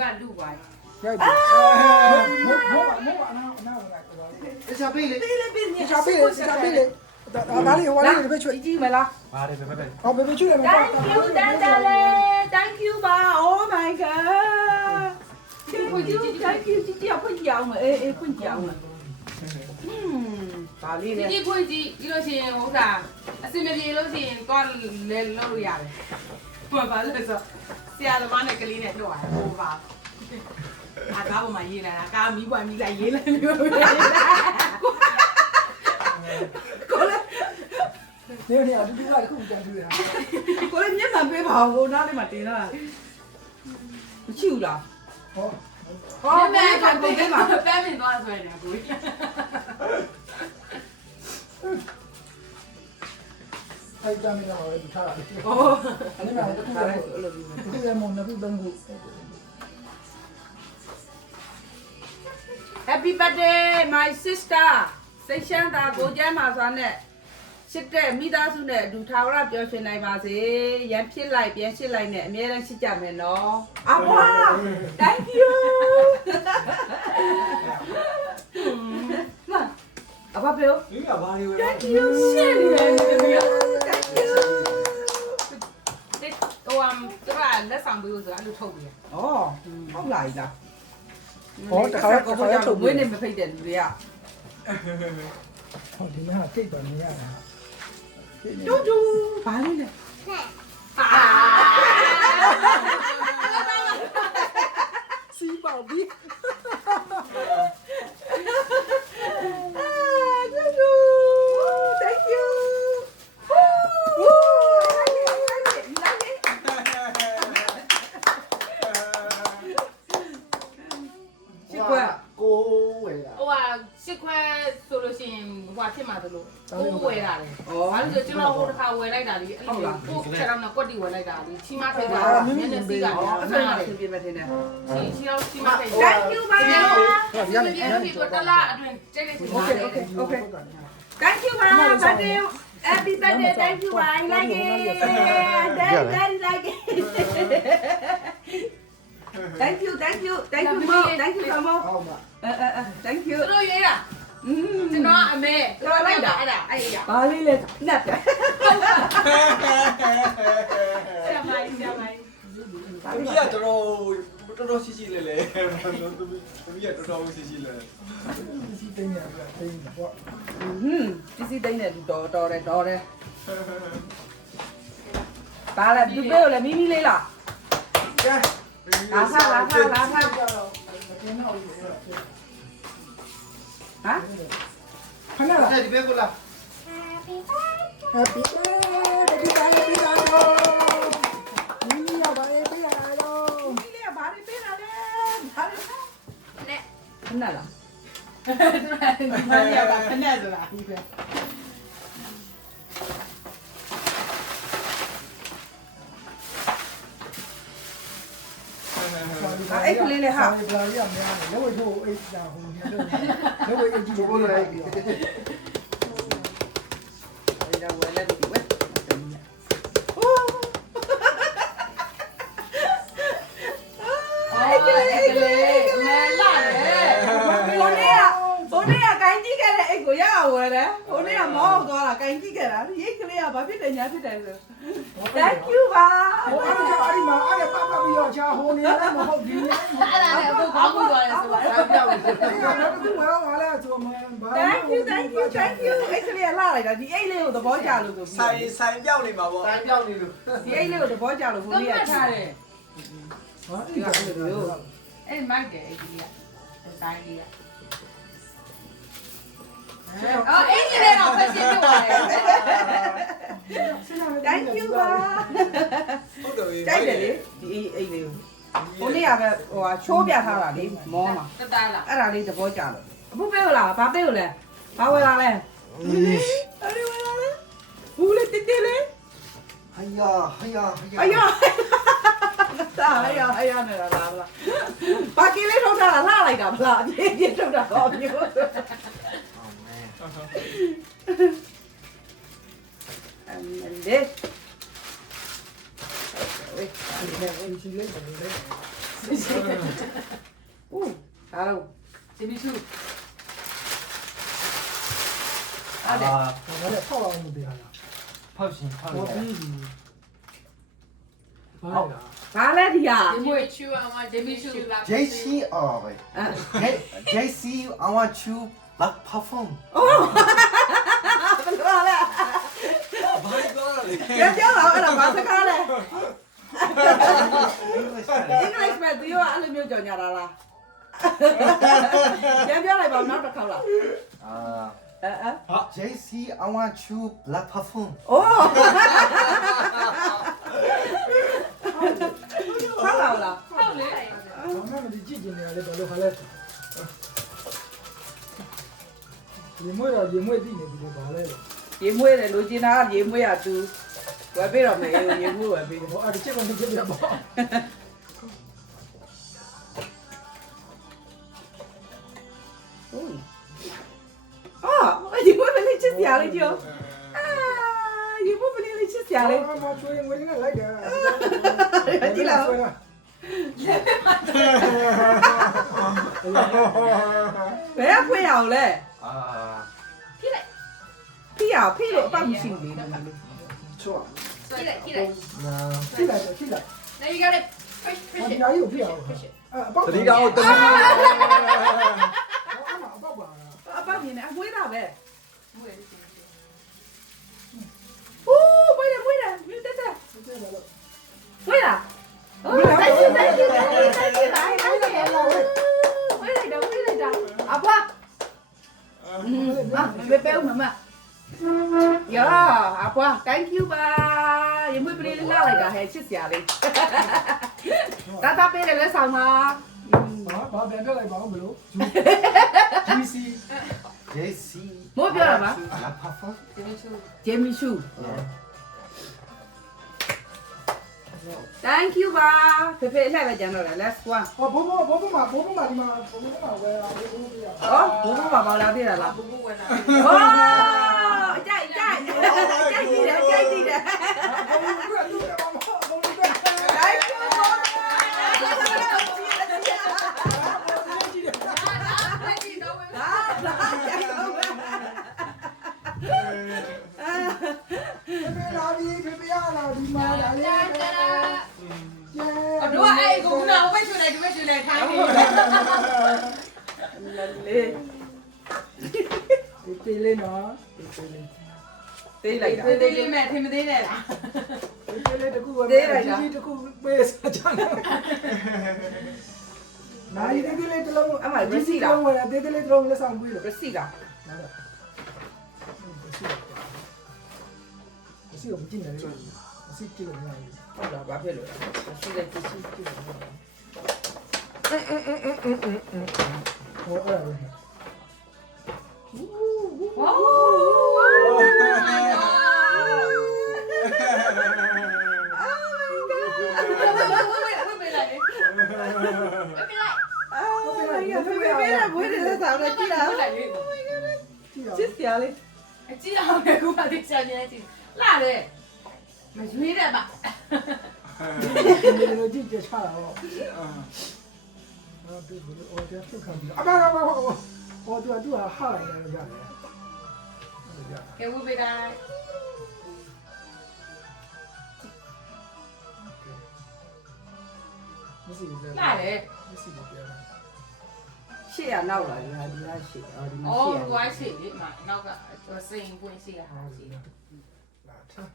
ကလူပါရိုက်ပြီတခြားပေးလေတခြားပေးလေဒါလေးဟိုလေးပဲချွတ်ကြည့်မလား ပါတယ်ပဲပဲ ဟောပဲချွတ်ရမယ် Thank you တန်တလေ Thank you ပါ Oh my god ကိုကြည့် Thank you ကြည့်ဖွင့်ကြအောင်အေးဖွင့်ကြအောင်ဒါလေးနဲ့ ဒီဖွင့်ကြည့်ပြီးလို့ရှိရင်ဟုတ်တာအစင်မပြေလို့ရှိရင်တော့လဲလုပ်လို့ရတယ်ဟိုပါလို့ဆိုဆရာသမားနဲ့ကလေးနဲ့တော့ရတယ်ဟိုပါအားကားပေါ်မှာရေးလာတာကားမီးပွားမီးလိုက်ရေးလိုက်မျိုးကိုလည်းနေအတူတူကခုကြံပြရတာ ကိုလည်းမျက်မှန်ပေးပါဦးကိုနားလေးမှာတင်တော့မရှိဘူးလား ဟော ဟောမဲကပုံပေးပါ ပန်းမင်သွားဆိုရတယ်ကိုကြီး အဲ့ကြမ်းနေတာပဲထားတာ ဟော အဲ့ဒီမှာတစ်ခုလည်းအဲ့လိုဒီလည်းမုံနှစ်ခုသုံးခု Happy birthday my sister စိတ်ချမ်းသာကိုကျမ်းပါစွာနဲ့ရှစ်တဲ့မိသားစုနဲ့အတူထာဝရပျော်ရွှင်နိုင်ပါစေရန်ဖြစ်လိုက်ပြန်ရှစ်လိုက်နဲ့အမြဲတမ်းရှိကြမယ်နော်အဘွား Thank you အဘပြော ဒီကဘာတွေ Thank you ရှင်းနေတယ် Thank you ဟိုသူကလက်ဆောင်ပေးလို့ဆိုအဲ့လိုထုတ်ပြီး ဩဟုတ်လားကြီးလား ဟောတခါတော့ထုတ် မွေးနေမဖိတ်တဲ့လူတွေက ဟောဒီမှာကိတ်ပါနေရတာ တူတူဘာလဲလဲစီပါဘီThank you ကိုဝယ်တာ ဟိုကစစ်ခွဲဆိုလို့ရှိရင်ဟိုဖြစ်မှာသလိုကိုဝယ်တာလေဘာလို့ဆိုကျွန်တော်ဟိုတစ်ခါဝယ်လိုက်တာလေအဲ့လိုကိုချက်တော့ကွက်တီဝယ်လိုက်တာလေချီမထိတ်တာမျက်နှာစီးတာ အဲ့ အဲ့ ဒါ ဒါ လည်း လေ ပြင်ပြတင်တယ် ချီတော့ချီမထိတ် Thank you ပါ ဒီလိုတလားအတွင်ကျဲတဲ့စီ Okay Thank you ပါ birthday Happy birthday Thank you ပါ I like it Daddy like it Thank you Thank you Mo Thank you so much ဟုတ်ပါ Thank you သူတို့ရေးတာကျွန်တော်အမေတော်လိုက်တာအဲ့ဒါအဲ့ဒါ ဘာလေးလဲနှက်တယ် ဆရာမိုင်းသမီးကတော်ရှိရှိလဲလဲသမီးကတော်ရှိရှိလဲ စီးတင်းနေတာတင်းနေတာပေါ့ စီသိန်းနဲ့တော်တယ်ဘာလဲသူပေးလို့လဲမိမိလေးလား ကဲ လာဖဟမ် Happy birthday ခဏလား ဒီဘက်ကလာ Happy birthday မီးရပါလေပြရတော့ မိလေးကဘာတွေပေးတာလဲဘာလဲနဲ့ခဏလား ဘာရပါခနဲ့ဆိုတာဒီပဲ အဲ့ကလေးလေဟာ ဘလာရီအများတယ်လောဝဲဖို့အိတ်တာဟိုနေတော့လောဝဲအကြည့်လို့လိုက်ပြီ အဲ့ဒါဝယ်လက်ဒီဝယ်အဲ့ကလေးမဲလာတယ်ဘိုးလေးကကိုင်းကြည့်ခဲ့တဲ့အိတ်ကိုရအောင်ဝယ်တယ်ဘိုးလေးကမောင်းသွားတာကိုင်းကြည့်ခဲ့တာဒီအိတ်ကလေးကဘာဖြစ်တယ်ညာဖြစ်တယ်ဆို Thank you ပါ ဟိုအဲ့မှာအဲ့ပတ်ပြီးတော့ချာဟိုနေလည်းမဟုတ်ဒီနေ အဲ့ဒါလည်းအခုကောင်းမှုသွားတယ်ဆိုတော့အဲ့ပြောက်ပြီ တော့ဒီမှာတော့လာဆိုမှဘာ Thank you Thank youအိတ်ကလေးကလာလိုက်တာဒီအိတ်လေးကိုသဘောကျလို့ဆိုပြီး ဆိုင်ပြောက်နေမှာပေါ့ဆိုင်ပြောက်နေလို့ ဒီအိတ်လေးကိုသဘောကျလို့ဘိုးလေးကထားတယ် ဟာဒီကလည်းပြော အဲ့မိုက်တယ်အဲ့ဒီကဒီဇိုင်းလေးကအော်အင်းကြီးလည်းတော့ဖက်ရှင်ဖြစ်သွားတယ် Thank you ပါ ဟုတ်တယ် တိုက်တယ်လေဒီအိတ်လေးကိုဘိုးလေးကပဲဟိုချိုးပြထားတာလေမောမှာ တတားလား အဲ့ဒါလေးသဘောကျလို့အခုပေးလို့လားဘာပေးလို့လဲဘာဝယ်လာလဲအဲ့ဒီဝယ်လာလဲဘူးလေတိတိလေး ဟယာအယောတာရနေတာလားဘာကလေးထုတ်တာလားလှလိုက်တာမလားအပြည့်ပြည့်ထုတ်တာတော့မျိုးအမ်လေ ဒီနေ့အင်ဂျီလေးပဲလေ ဒါတော့ ဂျမီရှူ အဲ့ဒါ ဘာလဲဖောက်အောင်မပြရလား ဖောက်ရှင်ဖောက် ဟော ရ ပြီးဘာလဲ ဘာလဲဒီဟာ ဂျမီရှူအောင်ဂျမီရှူလာ JC oh wait JC I want you black parfum အော်ဘယ်လိုလဲ ဘာပြောရလဲ ပြောတော့အဲ့ဒါဘာစကားလဲ English အင်္ဂလိပ်မဲ့သူရောအဲ့လိုမျိုးကြော်ညာတာလားပြန်ပြောလိုက်ပါဦးနောက်တစ်ခေါက်လား JC I want you black parfum အိုးဟုတ်လားလား ဟုတ်လေ ဘာမှမကြည့်ကျင်နေရလဲဘာလို့ခါလဲရေမွေးတိနေပြီဘာလဲ ရေမွေးတယ်လူကျင်တာရေမွေးရသူဝယ်ပေးတော့မယ်ရေမွေးဝယ်ပေး ဘောအဲ့ဒီချက်ကနေကြည့်ပြပါ ဟုတ်အာရေမွေးမလေးချစ်စရာလေးကြောအာရေမွေးမလေးချစ်စရာလေး မချွေးငွေနဲ့လိုက်တယ် ဒီလားဘယ်ခွေးရအောင်လဲ ဖိလိုက် ဖိရဖိလို့အပေါက်မရှိဘူးလေ ချော ဖိလိုက်ဖိလိုက် နာဖြစ်လိုက်ဖြစ်လိုက် Now you got it push ဘာ push it ညာကြီးကိုဖြစ်အောင်အပေါက် တတိကောင်တတိ အပေါက်ပါ အပေါက်မြင်နေအမွေးတာပဲ မွေး အိုးမွေးတယ်မြင်တက်တက်မွေးလားโอ้တိုက်ချင်လိုက်ဝေးလိုက်တော့အဖွာဘယ်ပဲဦးမမယာအဖွာ thank you ပါရမွေးပလေးလာလိုက်တာဟဲ့ချစ်စရာလေးတာပေးတယ်လဲဆောင်ပါ ဘာပြန်ပြလိုက်ပါဦးမလို့ JC JC မို့ပြောတာပါ black parfum ဂျမီရှူ ဂျေမီရှူ thank you ပါဖေဖေလှည့်ပဲကြံတော့တယ် let's go ဟောဘိုးမှာဒီမှာဘိုးမှာဝယ်တာဘိုးပြရ ဟောဘိုးဘာပါလာသေးတာလား ဘူဘူဝဲလာ ဟောကြိုက်ကြိုက်ကြိုက်တယ်ကြိုက်တယ် ဘိုးကတူတယ်မမဘိုးက thank you ဖေဖေလာဒီမှာလာလေ အတော့အဲ့ကိုကဝဲချူလိုက်ဒီဝဲချူလိုက်ထိုင်းနေ တေးလေးနော်တေးလေး သေးလိုက်တာ သေးလေးမဲ့ထင်မသေးနဲ့လား တေးလေးတကူကြီးတကူပေးစားချင်နိုင်တေးလေးတလုံးဝယ်တေးလေးတလုံးလက်ဆောင်ပေးလို့ receipt လား မရှိတော့ကြည့်နေတယ်မရှိကြည့်လို့မရဘူး ဟုတ်လားဘာဖြစ်လို့လဲရှိလိုက်ကြည့်ကြည့် ဟောအဲ့ဒါပဲ ဝေါ ဖေဖေဖေဘွေးတဲ့ဆောင်နဲ့ကြည့်လားချစ်စရာလေး အကြည့်အောင်လေခုမှသိချင်နေကြည့်လာတယ်မရွေးတယ်ပါ ဒီလိုကြည့်ချတာတော့ဒီလိုအော်တဲ့ဖုတ်ခံပြီးအဘာဟောသူကဟာလိုက်တယ်ရတယ် ကဲဝေးပေးတာ မရှိဘူး လာတယ် မရှိဘူးပြောတာ ရှေ့ရနောက်လာဒီဟာဒီဟာရှေ့အော်ဒီမှာ အော် ရှေ့ရ ဝါရှိလေမနောက်ကစိန်ပွင့်ရှိတာဟာရှိ လာထား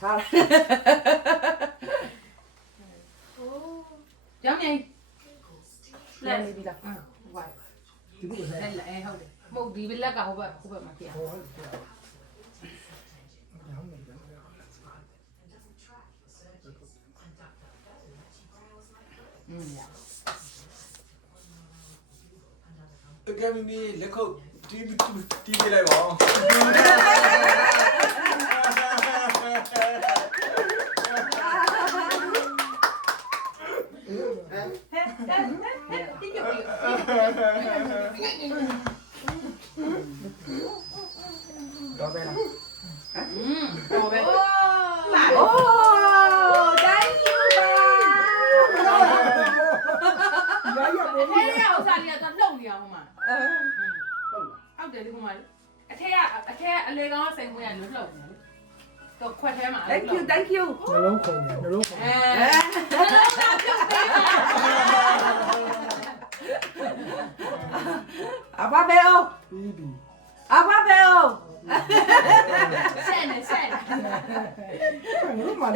ထား ကျောင်းမြိုင် လက်နေပြီလား ဝိုင်း ဒီကုတ်လည်း လက်လက်ဟုတ်တယ်မဟုတ်ဒီဘလက်ကဟိုဘက်မှာပြ ဟောဟုတ်တယ် တကယ်မင်းလက်ခုပ်တီးပြလိုက်ပါဦး တိကျပြီး တော့ပဲလား တော့ပဲ အိုး thank you ပါ ဘာရပေါ် အ နေ ထက်ရဥစားလေးကတော့လှုပ်နေအောင်ဟိုမှာ ဟုတ်လား ဟုတ်တယ်ဒီဟိုမှာအထက်အလေကောင်ကစိန်ခွင့်ရလွတ်လှုပ်နေတယ်တော့ခွက်ထဲမှာ Thank you thank you နှလုံးခုန်တယ်နှလုံးခုန် အဲလုံးသားပြုတ်ပေးတာ အဘဘေအို ပြီးပြီ အဘဘေအို ဆက်နေဆက်နေ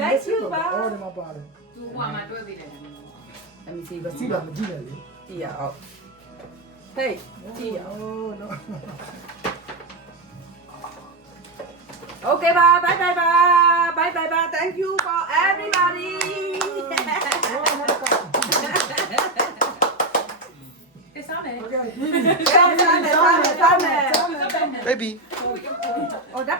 Thank you ပါအော်ဒီမှာပါတယ် သူဟိုမှာတွေ့သေးတယ် Let me see ဘာ စီ စီ လာ လာ မကြည့်နဲ့လေ ကြည့်ရအောင် Hey ကြည့်ရအောင် no Okay bye bye bye bye bye bye bye thank you for everybody ဒီစားမယ် Okay ဆောင်းမယ် baby Oh, that